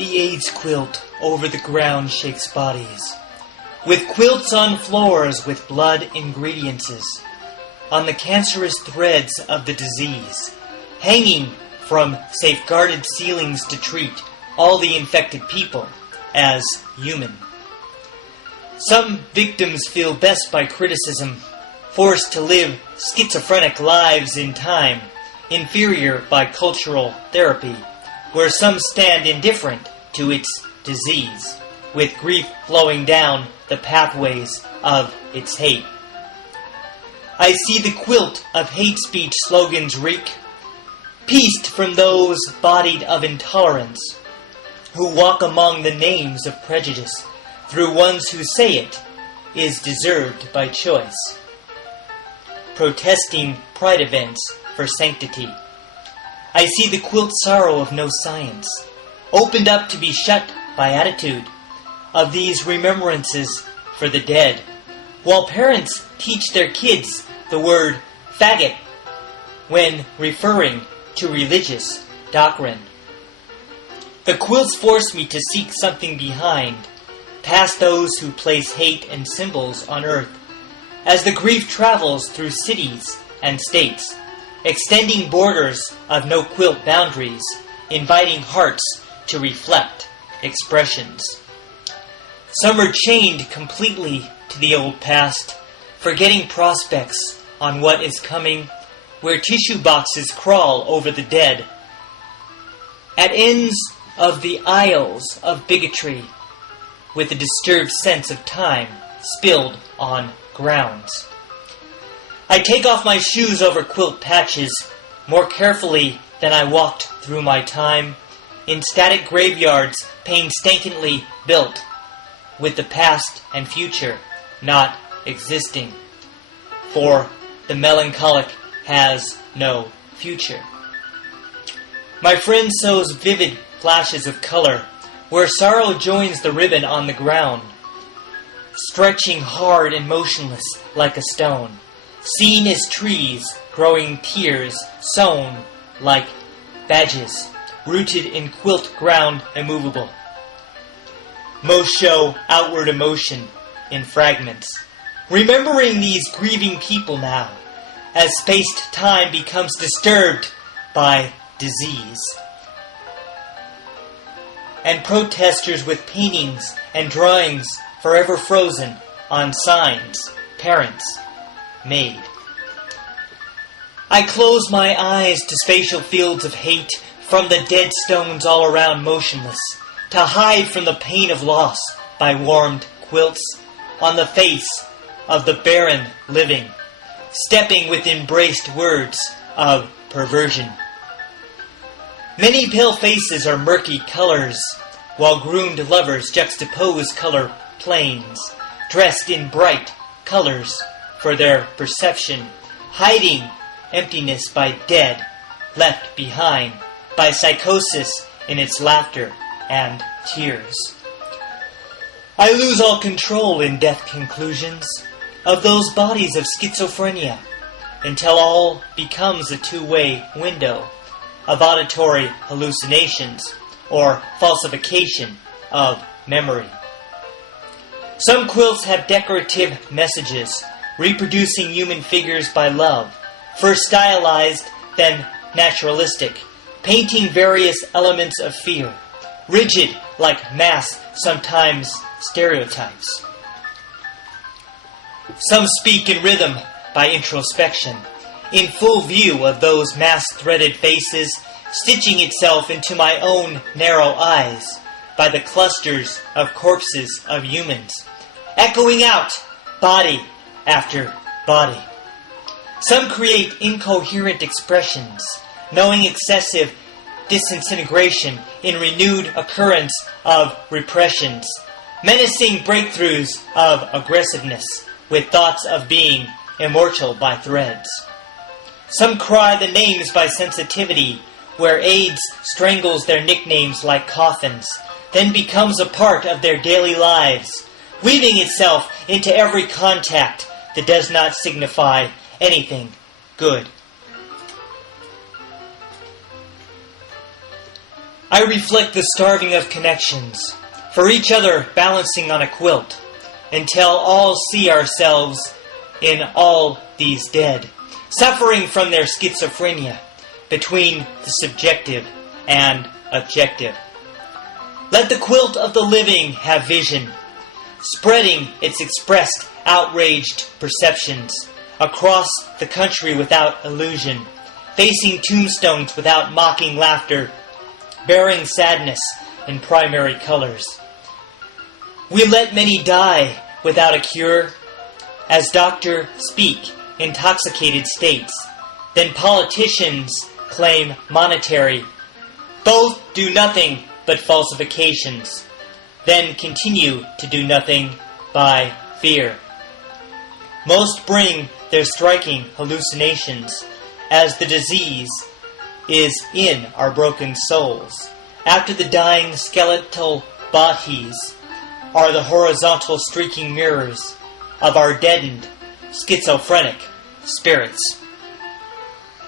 The AIDS quilt over the ground shakes bodies, with quilts on floors with blood ingredients, on the cancerous threads of the disease, hanging from safeguarded ceilings to treat all the infected people as human. Some victims feel best by criticism, forced to live schizophrenic lives in time, inferior by cultural therapy, where some stand indifferent to its disease, with grief flowing down the pathways of its hate. I see the quilt of hate speech slogans reek, pieced from those bodied of intolerance, who walk among the names of prejudice, through ones who say it is deserved by choice, protesting pride events for sanctity. I see the quilt sorrow of no science, opened up to be shut by attitude, of these remembrances for the dead, while parents teach their kids the word faggot when referring to religious doctrine. The quilts force me to seek something behind, past those who place hate and symbols on earth, as the grief travels through cities and states, extending borders of no quilt boundaries, inviting hearts to reflect expressions. Some are chained completely to the old past, forgetting prospects on what is coming, where tissue boxes crawl over the dead. At ends of the aisles of bigotry, with a disturbed sense of time spilled on grounds. I take off my shoes over quilt patches more carefully than I walked through my time, in static graveyards painstakingly built, with the past and future not existing. For the melancholic has no future. My friend sews vivid flashes of color, where sorrow joins the ribbon on the ground, stretching hard and motionless like a stone, seen as trees growing tears sown like badges, rooted in quilt ground immovable. Most show outward emotion in fragments, remembering these grieving people now, as spaced time becomes disturbed by disease. And protesters with paintings and drawings forever frozen on signs parents made. I close my eyes to spatial fields of hate, from the dead stones all around motionless, to hide from the pain of loss by warmed quilts on the face of the barren living, stepping with embraced words of perversion. Many pale faces are murky colors, while groomed lovers juxtapose color planes, dressed in bright colors for their perception, hiding emptiness by dead, left behind by psychosis in its laughter and tears. I lose all control in death conclusions of those bodies of schizophrenia, until all becomes a two-way window of auditory hallucinations or falsification of memory. Some quilts have decorative messages, reproducing human figures by love, first stylized, then naturalistic, painting various elements of fear, rigid like mass, sometimes stereotypes. Some speak in rhythm by introspection, in full view of those mass-threaded faces, stitching itself into my own narrow eyes by the clusters of corpses of humans, echoing out body after body. Some create incoherent expressions, knowing excessive disintegration in renewed occurrence of repressions, menacing breakthroughs of aggressiveness, with thoughts of being immortal by threads. Some cry the names by sensitivity, where AIDS strangles their nicknames like coffins, then becomes a part of their daily lives, weaving itself into every contact that does not signify anything good. I reflect the starving of connections, for each other balancing on a quilt, until all see ourselves in all these dead, suffering from their schizophrenia between the subjective and objective. Let the quilt of the living have vision, spreading its expressed, outraged perceptions across the country without illusion, facing tombstones without mocking laughter, bearing sadness in primary colors. We let many die without a cure, as doctors speak intoxicated states, then politicians claim monetary. Both do nothing but falsifications, then continue to do nothing by fear. Most bring their striking hallucinations, as the disease is in our broken souls. After the dying skeletal bodies are the horizontal streaking mirrors of our deadened, schizophrenic spirits.